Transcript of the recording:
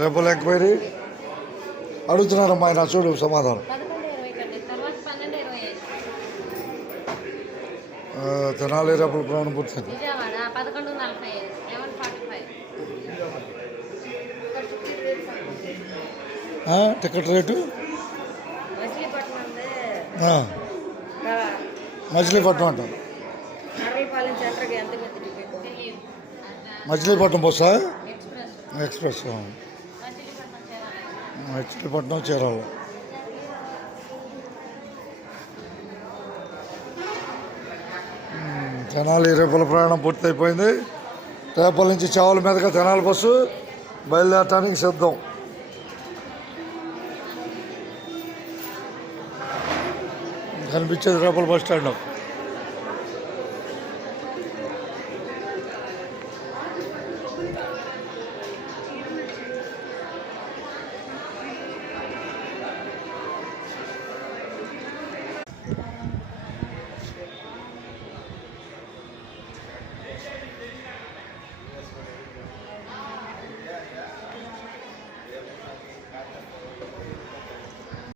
Rebel enquiry అడుగుతున్నారమ్మా ఆయన చూడు సమాధానం. 11:20 కండి, తర్వాత 12:25. తెనాలి రెబల్ ప్రయాణం పూర్తయింది. విజయవాడ 11:45, 11:45. టికెట్ రేటు మచిలీపట్నం మచిలీపట్నం అంటారు. అరవైపాలెం సెంటర్కి ఎంత మంది టికెట్ తెలియదు. మచిలీపట్నం బస్సా ఎక్స్ప్రెస్ ఎక్స్ప్రెస్ మచిలీపట్నం చేరాలి. మచిలీపట్నం చేరాలి. తెనాలి రేపల ప్రయాణం పూర్తయిపోయింది. రేపల నుంచి చావల మీదుగా తెనాలి బస్సు బయలుదేరటానికి సిద్ధం. కనిపించేది రేపల బస్ స్టాండ్.